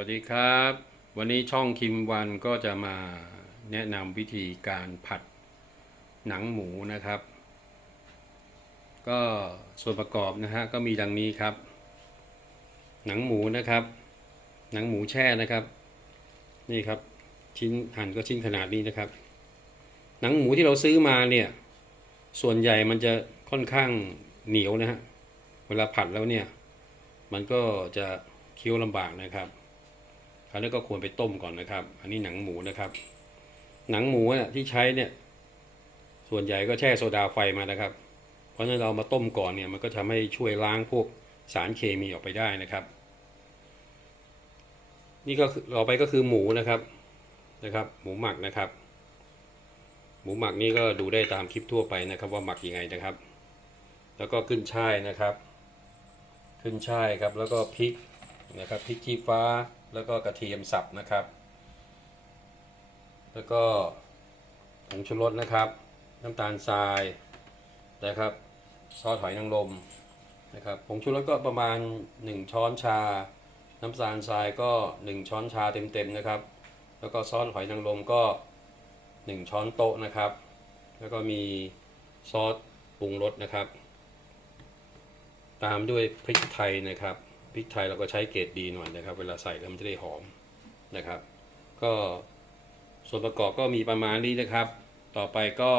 วัสดีครับ วันนี้ช่องคิมวันก็จะมาแนะนำวิธีการผัดหนังหมูนะครับ ก็ส่วนประกอบนะฮะก็มีดังนี้ครับ หนังหมูนะครับ หนังหมูแช่นะครับ นี่ครับชิ้นหั่นก็ชิ้นขนาดนี้นะครับ หนังหมูที่เราซื้อมาเนี่ยส่วนใหญ่มันจะค่อนข้างเหนียวนะฮะเวลาผัดแล้วเนี่ย มันก็จะเคี้ยวลำบากนะครับ คราวก็ควรไปต้มก่อนนะครับ อันนี้หนังหมูนะครับ หนังหมูเนี่ยที่ใช้เนี่ย ส่วนใหญ่ก็แช่โซดาไฟมานะครับ เพราะฉะนั้นเรามาต้มก่อนเนี่ยมันก็ทำให้ช่วยล้างพวกสารเคมีออกไปได้นะครับ นี่ก็ต่อไปก็คือหมูนะครับนะครับ หมูหมักนะครับ หมูหมักนี่ก็ดูได้ตามคลิปทั่วไปนะครับ ว่าหมักยังไงนะครับ แล้วก็ขึ้นช่ายนะครับ ขึ้นช่ายครับแล้วก็พริกนะครับพริกชี้ฟ้า แล้วก็กระเทียมสับนะครับ แล้วก็ผงชูรสนะครับ น้ำตาลทรายนะครับ ซอสหอยนางรมนะครับผงชูรสก็ประมาณ 1 ช้อนชา น้ำตาลทรายก็ 1 ช้อนชาเต็มๆนะครับ แล้วก็ซอสหอยนางรมก็ 1 ช้อนโต๊ะนะครับ แล้วก็มีซอสปรุงรสนะครับ ตามด้วยพริกไทยนะครับ พริกไทยเราก็ใช้เกรดดีหน่อยนะครับ เวลาใส่แล้วมันจะได้หอมนะครับ ก็ส่วนประกอบก็มีประมาณนี้นะครับ ต่อไปก็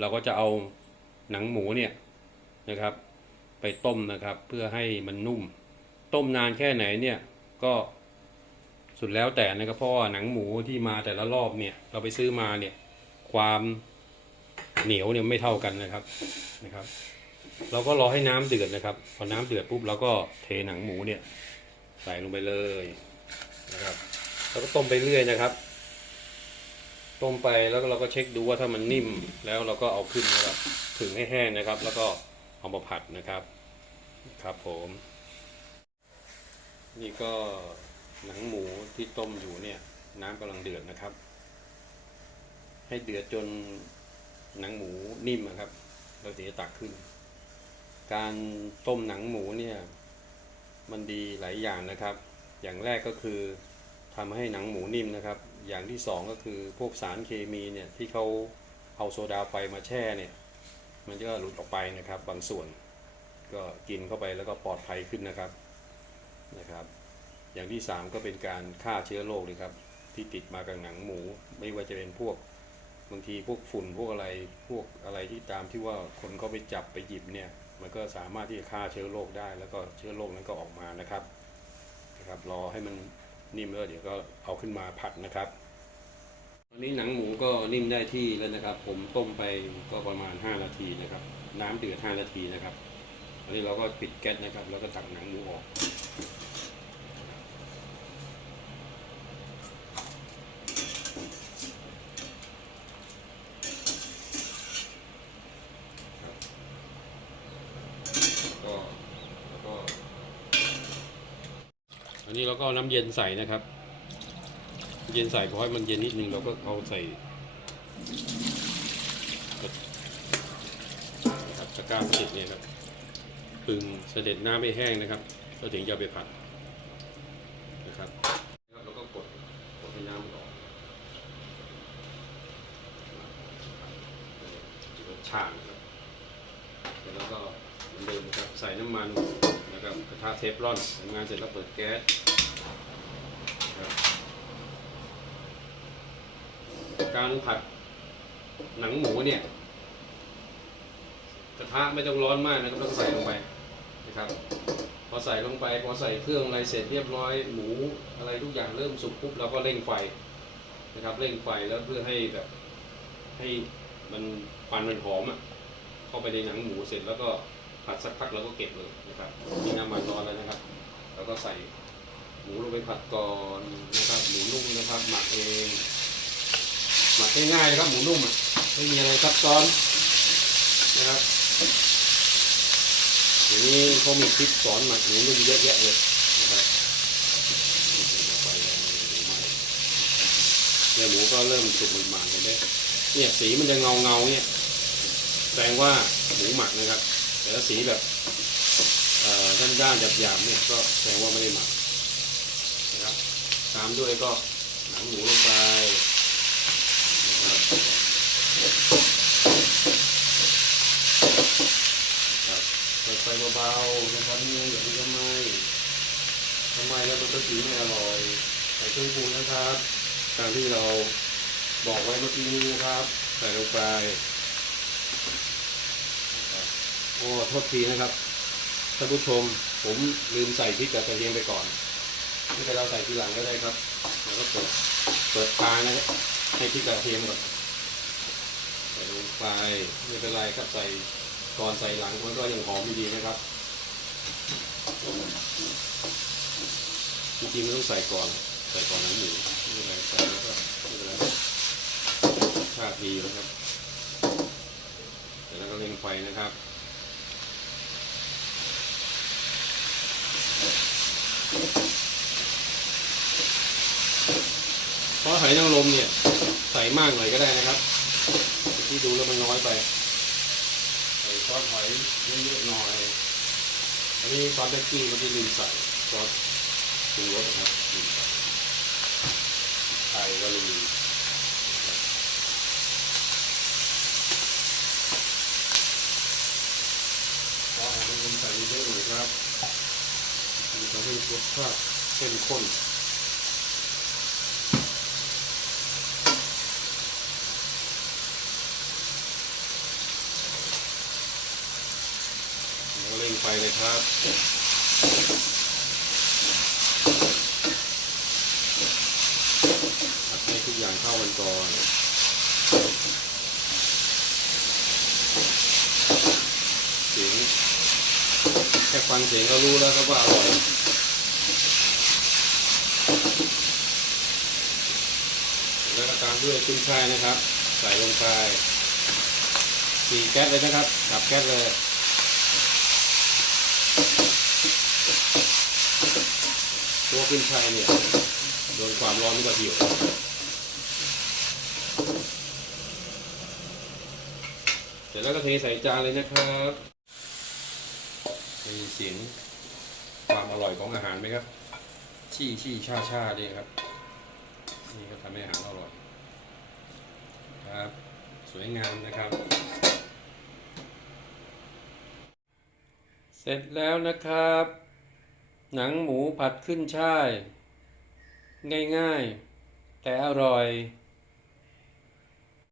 เราก็จะเอาหนังหมูเนี่ยนะครับ ไปต้มนะครับ เพื่อให้มันนุ่ม ต้มนานแค่ไหนเนี่ยก็สุดแล้วแต่นะครับเพราะว่าหนังหมูที่มาแต่ละรอบเนี่ย เราไปซื้อมาเนี่ย ความเหนียวเนี่ยไม่เท่ากันนะครับนะครับ เราก็รอให้น้ำเดือดนะครับ พอน้ำเดือดปุ๊บเราก็เทหนังหมูเนี่ย ใส่ลงไปเลยนะครับแล้วก็ต้มไปเรื่อยนะครับ ต้มไปแล้วก็เราก็เช็คดูว่าถ้ามันนิ่มแล้วเราก็เอาขึ้นนะครับผึ่งให้แห้งนะครับ แล้วก็เอามาผัดนะครับ ครับผม นี่ก็หนังหมูที่ต้มอยู่เนี่ย น้ำกำลังเดือดนะครับ ให้เดือดจนหนังหมูนิ่มนะครับแล้วถึงจะตักขึ้น การต้มหนังหมูเนี่ยมันดีหลายอย่างนะครับ อย่างแรกก็คือทำให้หนังหมูนิ่มนะครับ อย่างที่สองก็คือพวกสารเคมีเนี่ยที่เขาเอาโซดาไฟมาแช่เนี่ย มันก็หลุดออกไปนะครับ บางส่วน ก็กินเข้าไปแล้วก็ปลอดภัยขึ้นนะครับนะครับ อย่างที่สามก็เป็นการฆ่าเชื้อโรคเลยครับ ที่ติดมากับหนังหมู ไม่ว่าจะเป็นพวกบางทีพวกฝุ่นพวกอะไรพวกอะไรที่ตามที่ว่าคนเขาไปจับไปหยิบเนี่ย มันก็สามารถที่จะฆ่าเชื้อโรคได้ แล้วก็เชื้อโรคนั้นก็ออกมานะครับนะครับ รอให้มันนิ่มแล้วเดี๋ยวก็เอาขึ้นมาผัดนะครับตอนนี้หนังหมูก็นิ่มได้ที่แล้วนะครับ ผมต้มไปก็ประมาณ 5 นาทีนะครับ น้ำเดือด5นาทีนะครับตอนนี้เราก็ปิดแก๊สนะครับ แล้วก็ตักหนังหมูออกแล้วก็ อันนี้เราก็น้ำเย็นใส่นะครับ เย็นใส่พอให้มันเย็นนิดนึงเราก็เอาใส่ครับตะกร้าพลาสติกเนี่ยครับพึงเสด็จน้ำไม่แห้งนะครับเราถึงจะไปผัดนะครับแล้วเราก็กดกดให้น้ำมันออกชานะครับแล้วก็เหมือนเดิมครับใส่น้ำมัน นะครับกระทะเทฟลอนทำงานเสร็จแล้วเปิดแก๊สการผัดหนังหมูเนี่ยกระทะไม่ต้องร้อนมากนะครับแล้วก็ใส่ลงไปนะครับพอใส่ลงไปพอใส่เครื่องอะไรเสร็จเรียบร้อยหมูอะไรทุกอย่างเริ่มสุกปุ๊บเราก็เร่งไฟนะครับเร่งไฟแล้วเพื่อให้แบบให้มันควันมันหอมอะเข้าไปในหนังหมูเสร็จแล้วก็ ผัดสักพักเราก็เก็บเลยนะครับนี่น้ำมันร้อนแล้วนะครับ แล้วก็ใส่หมูลงไปผัดก่อนนะครับ หมูนุ่มนะครับ หมักเองหมักง่ายๆนะครับ หมูนุ่มอะไม่มีอะไรซับซ้อนนะครับเดี๋ยวนี้เขามีคลิปสอนหมักหมูนุ่มเยอะแยะเลยนะครับไฟแรงหมูไหม้เนี่ยหมูก็เริ่มสุกหมันๆเห็นไหมเนี่ยสีมันจะเงาเงาๆเนี่ยแสดงว่าหมูหมักนะครับ แต่ถ้าสีแบบด้านๆหยาบๆเนี่ยก็แสดงว่าไม่ได้หมักนะครับตามด้วยก็หนังหมูลงไปนะครับครับเปิดไฟเบาๆนะครับนี่อย่าให้ทำไมทำไมแล้วมันก็สีไม่อร่อยใส่เครื่องปรุงนะครับ ตามที่เราบอกไว้เมื่อกี้นี้นะครับ ใส่ลงไป โอ้โทษทีนะครับท่านผู้ชมผมลืมใส่พริกกับกระเทียมไปก่อนไม่เป็นเราใส่ทีหลังก็ได้ครับแล้วก็เปิดเปิดทานะครับให้พริกกระเทียมก่อนใส่ลงไปไม่เป็นไรครับใส่ก่อนใส่หลังมันก็ยังหอมดีนะครับจริงๆไมันต้องใส่ก่อนใส่ก่อนนังหมูไม่เป็นไรใส่แล้วก็ไม่เป็นไรชาติดีนะครับเสร็จแล้วก็เร่งไฟนะครับ ราะหอยนางรมเนี่ยใส่มากหน่อยก็ได้นะครับ ที่ดูแล้วมันน้อยไปใส่ซอสหอยเยอะๆหน่อยอันนี้ซอสแบ็กกี้เมื่อกี้ลืมใส่ซอสปรุงรสนะครับลืมใส่ไทยก็ลืมนะครับซอสหอยนางรมใส่เยอะๆหน่อยครับมันจะให้รสชาติเข้มข้น แล้วก็เร่ง ไฟเลยครับผัดให้ทุกอย่างเข้ากันก่อนเสียงแค่ฟังเสียงก็รู้แล้วครับว่าอร่อยแล้วก็ตามด้วยขึ้นช่ายนะครับ ใส่ลงไปสี่แก๊สเลยนะครับดับแก๊สเลย ตัว ขึ้นช่ายเนี่ยโดนความร้อนมันก็หิวเสร็จแล้วก็เทใส่จานเลยนะครับมีเสียงความอร่อยของอาหารไหมครับ ชี่ชี่ชาชาดีครับ นี่ก็ทำให้อาหารอร่อยครับ สวยงามนะครับ เสร็จแล้วนะครับ หนังหมูผัดขึ้นช่าย ง่ายๆ แต่อร่อย